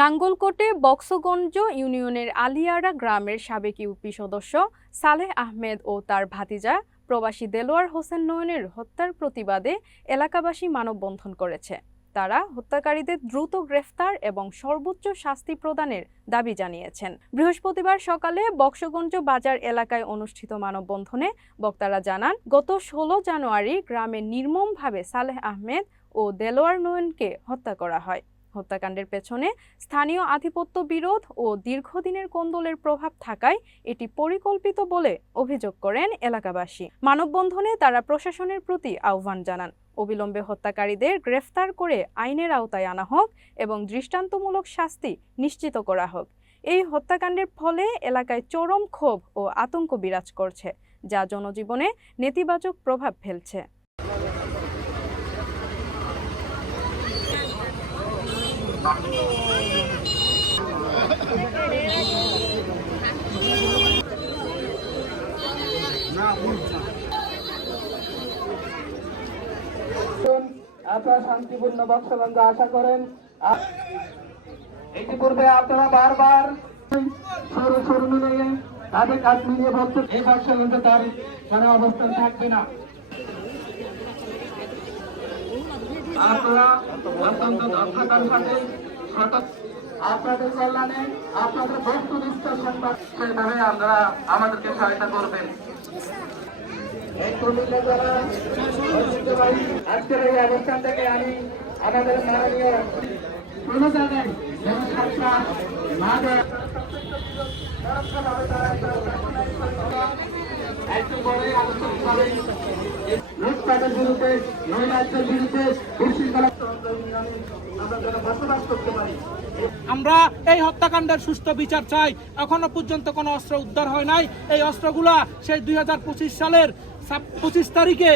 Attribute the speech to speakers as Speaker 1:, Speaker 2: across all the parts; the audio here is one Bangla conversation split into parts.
Speaker 1: নাঙ্গলকোটে বক্সগঞ্জ ইউনিয়নের আলিয়ারা গ্রামের সাবেক ইউপি সদস্য সালেহ আহমেদ ও তার ভাতিজা প্রবাসী দেলোয়ার হোসেন নয়নের হত্যার প্রতিবাদে এলাকাবাসী মানববন্ধন করেছে। তারা হত্যাকারীদের দ্রুত গ্রেফতার এবং সর্বোচ্চ শাস্তি প্রদানের দাবি জানিয়েছেন। বৃহস্পতিবার সকালে বক্সগঞ্জ বাজার এলাকায় অনুষ্ঠিত মানববন্ধনে বক্তারা জানান, গত ষোলো জানুয়ারি গ্রামে নির্মমভাবে সালেহ আহমেদ ও দেলোয়ার নয়নকে হত্যা করা হয়। হত্যাকাণ্ডের পেছনে স্থানীয় আধিপত্য বিরোধ ও দীর্ঘদিনের কোন্দলের প্রভাব থাকায় এটি পরিকল্পিত বলে অভিযোগ করেন এলাকাবাসী। মানববন্ধনে তারা প্রশাসনের প্রতি আহ্বান জানান। অবিলম্বে হত্যাকারীদের গ্রেফতার করে আইনের আওতায় আনা হোক এবং দৃষ্টান্তমূলক শাস্তি নিশ্চিত করা হোক। এই হত্যাকাণ্ডের ফলে এলাকায় চরম ক্ষোভ ও আতঙ্ক বিরাজ করছে, যা জনজীবনে নেতিবাচক প্রভাব ফেলছে।
Speaker 2: আপনারা শান্তিপূর্ণ বক্সবন্ধ আশা করেন। ইতিপূর্বে আপনারা বারবার সরু সরু মিলিয়ে তাদের কাজ মিলিয়ে বলতে এই তার মানে অবস্থান থাকবে না। আপনারা অত্যন্ত দক্ষতার সাথে আপনাদের কল্যাণে, আপনাদের বস্তুনিষ্ঠ সংবাদ সেইভাবে আপনারা আমাদেরকে সহায়তা করবেন। আজকের এই অবস্থান থেকে আমি আমাদের মাননীয় কোনো জায়গায় একটু পরে আলোচনা বিরুদ্ধে বিরুদ্ধে আমরা
Speaker 3: এই হত্যাকাণ্ডের সুস্থ বিচার চাই। এখনও পর্যন্ত কোনো অস্ত্র উদ্ধার হয় নাই। এই অস্ত্রগুলা সেই দুই হাজার পঁচিশ সালের পঁচিশ তারিখে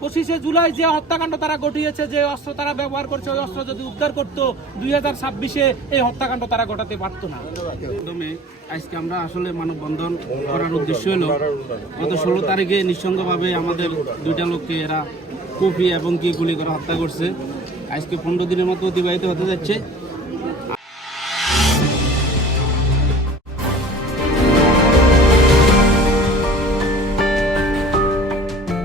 Speaker 3: পঁচিশে জুলাই যে হত্যাকাণ্ড তারা ঘটিয়েছে, যে অস্ত্র তারা ব্যবহার করছে, ওই অস্ত্র যদি উদ্ধার করতো, দুই হাজার ছাব্বিশে এই হত্যাকাণ্ড তারা ঘটাতে পারতো না।
Speaker 4: মাধ্যমে আজকে আমরা আসলে মানববন্ধন করার উদ্দেশ্য হলো, গত ষোলো তারিখে নিঃসঙ্গভাবে আমাদের দুইটা লোককে এরা কুপি এবং কি গুলি করে হত্যা করছে। আজকে পনেরো দিনের মতো অতিবাহিত হতে যাচ্ছে।